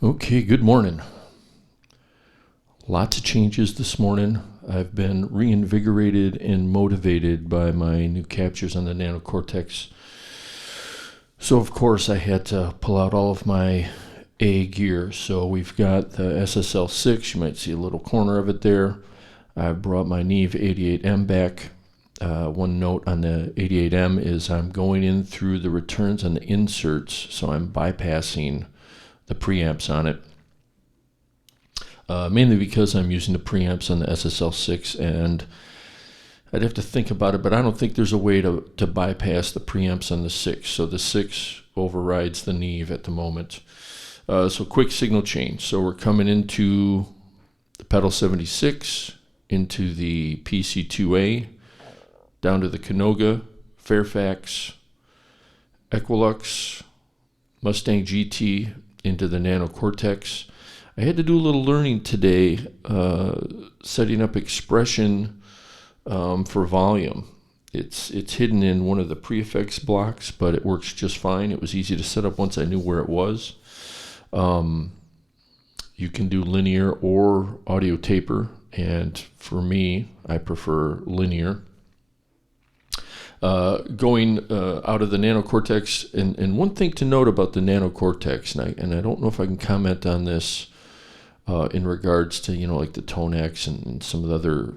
Okay, good morning. Lots of changes this morning. I've been reinvigorated and motivated by my new captures on the Nano Cortex. So, of course, I had to pull out all of my A gear. So, we've got the SSL SiX. You might see a little corner of it there. I brought my Neve 88M back. One note on the 88M is I'm going in through the returns on the inserts, so I'm bypassing the preamps on it. Mainly because I'm using the preamps on the SSL SiX, and I'd have to think about it, but I don't think there's a way to bypass the preamps on the SiX. So the SiX overrides the Neve at the moment. So quick signal change. So we're coming into the pedal 76, into the PC2A, down to the Canoga, Fairfax, Equilux, Mustang GT, into the Nano Cortex. I had to do a little learning today, setting up expression for volume. It's hidden in one of the pre-effects blocks, but it works just fine. It was easy to set up once I knew where it was. You can do linear or audio taper, and for me, I prefer linear. Going out of the Nano Cortex, and one thing to note about the Nano Cortex, and I don't know if I can comment on this in regards to, like the Tonex and some of the other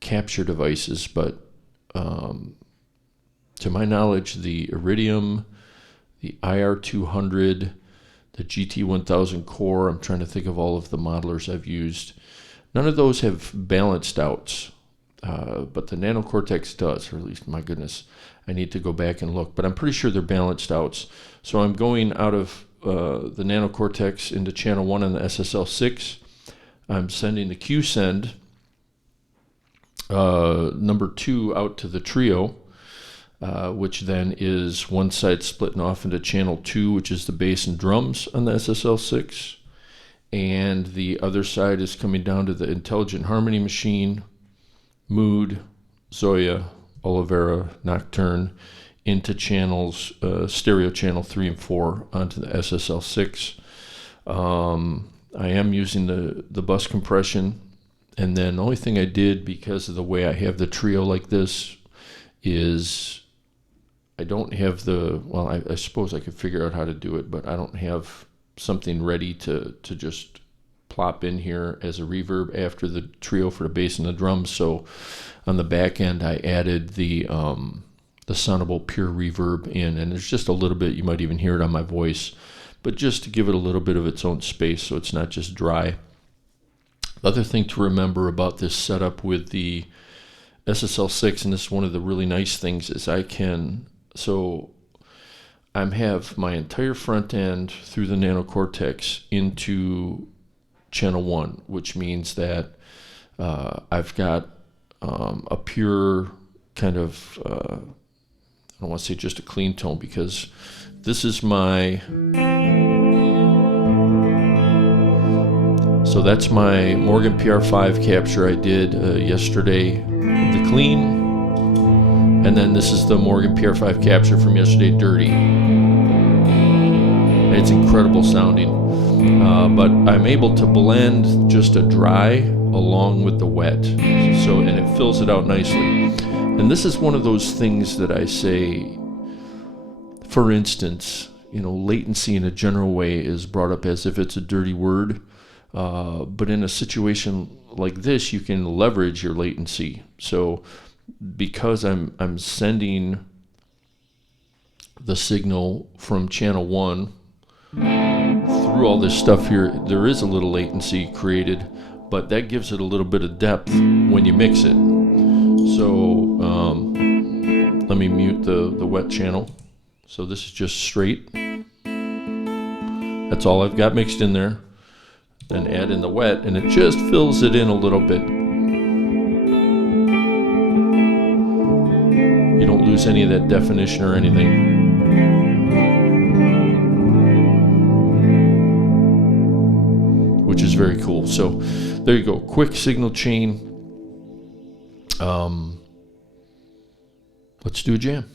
capture devices, but to my knowledge, the Iridium, the IR200, the GT1000 Core, I'm trying to think of all of the modelers I've used, none of those have balanced outs. But the Nano Cortex does, or at least, my goodness, I need to go back and look. But I'm pretty sure they're balanced outs. So I'm going out of the Nano Cortex into channel 1 on the SSL SiX. I'm sending the Q send number 2 out to the trio, which then is one side splitting off into channel 2, which is the bass and drums on the SSL SiX. And the other side is coming down to the Intelligent Harmony machine, Mood, Zoya, Olivera, Nocturne, into channels, stereo channel 3 and 4 onto the SSL SiX. I am using the bus compression, and then the only thing I did, because of the way I have the trio like this, is I don't have I suppose I could figure out how to do it, but I don't have something ready to just plop in here as a reverb after the trio for the bass and the drums. So on the back end, I added the Sonable Pure Reverb in, and there's just a little bit, you might even hear it on my voice, but just to give it a little bit of its own space so it's not just dry. The other thing to remember about this setup with the SSL SiX, and this is one of the really nice things, is I have my entire front end through the Nano Cortex into channel 1, which means that I've got a pure kind of, I don't want to say just a clean tone, because this is so that's my Morgan PR5 capture I did yesterday, the clean, and then this is the Morgan PR5 capture from yesterday, dirty. It's incredible sounding. But I'm able to blend just a dry along with the wet, and it fills it out nicely. And this is one of those things that I say, for instance, latency in a general way is brought up as if it's a dirty word, but in a situation like this, you can leverage your latency. So because I'm sending the signal from channel 1 through all this stuff here, there is a little latency created, but that gives it a little bit of depth when you mix it. So let me mute the wet channel. So this is just straight. That's all I've got mixed in there. Then add in the wet, and it just fills it in a little bit. You don't lose any of that definition or anything. Which is very cool. So there you go, quick signal chain. Let's do a jam.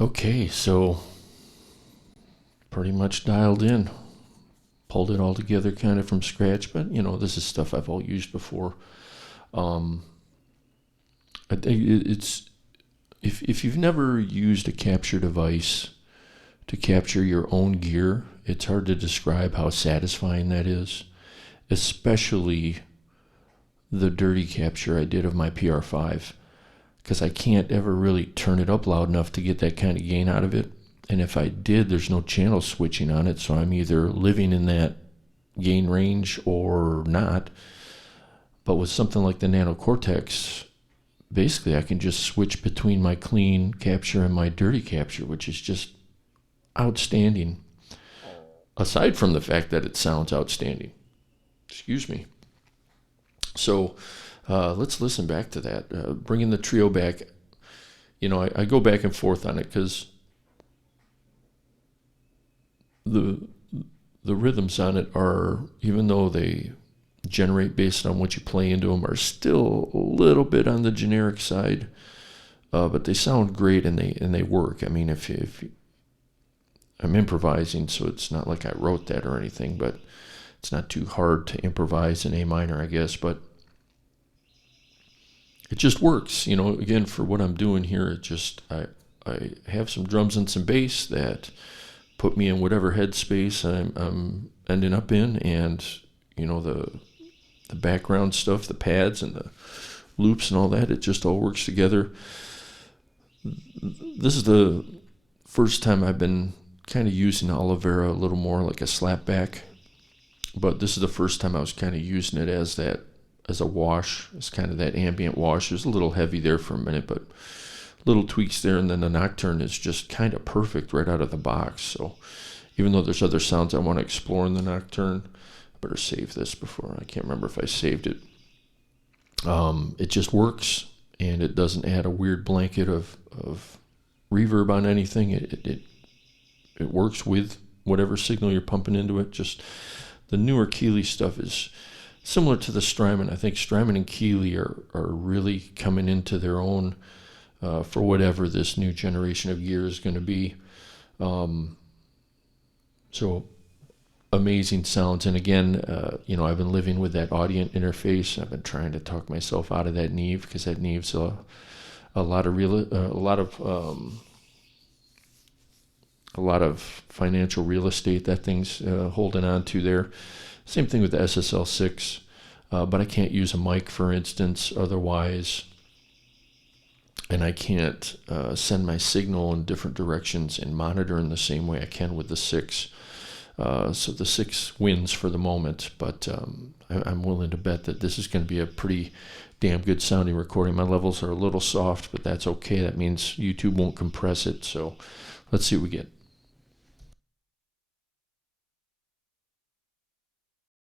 Okay, so pretty much dialed in. Pulled it all together kind of from scratch, but this is stuff I've all used before. I think it's if you've never used a capture device to capture your own gear, it's hard to describe how satisfying that is, especially the dirty capture I did of my PR5, because I can't ever really turn it up loud enough to get that kind of gain out of it. And if I did, there's no channel switching on it, so I'm either living in that gain range or not. But with something like the Nano Cortex, basically I can just switch between my clean capture and my dirty capture, which is just outstanding. Aside from the fact that it sounds outstanding. Excuse me. So let's listen back to that. Bringing the trio back, I go back and forth on it because the rhythms on it are, even though they generate based on what you play into them, are still a little bit on the generic side, but they sound great and they work. I mean, if I'm improvising, so it's not like I wrote that or anything, but it's not too hard to improvise in A minor, I guess, but it just works, again, for what I'm doing here. It just, I have some drums and some bass that put me in whatever headspace I'm ending up in, and, the background stuff, the pads and the loops and all that, it just all works together. This is the first time I've been kind of using Olivera a little more like a slapback, but this is the first time I was kind of using it as a wash. It's kind of that ambient wash. There's a little heavy there for a minute, but little tweaks there, and then the nocturne is just kind of perfect right out of the box. So even though there's other sounds I want to explore in the nocturne, I better save this before, I can't remember if I saved it. It just works, and it doesn't add a weird blanket of reverb on anything. It works with whatever signal you're pumping into it. Just the newer Keeley stuff is similar to the Strymon. I think Strymon and Keeley are really coming into their own for whatever this new generation of gear is going to be. So amazing sounds. And again, I've been living with that Audient interface. I've been trying to talk myself out of that Neve, because that Neve's a lot of financial real estate that thing's holding on to there. Same thing with the SSL SiX, but I can't use a mic, for instance, otherwise, and I can't send my signal in different directions and monitor in the same way I can with the SiX. So the SiX wins for the moment, but I'm willing to bet that this is going to be a pretty damn good sounding recording. My levels are a little soft, but that's okay. That means YouTube won't compress it, so let's see what we get.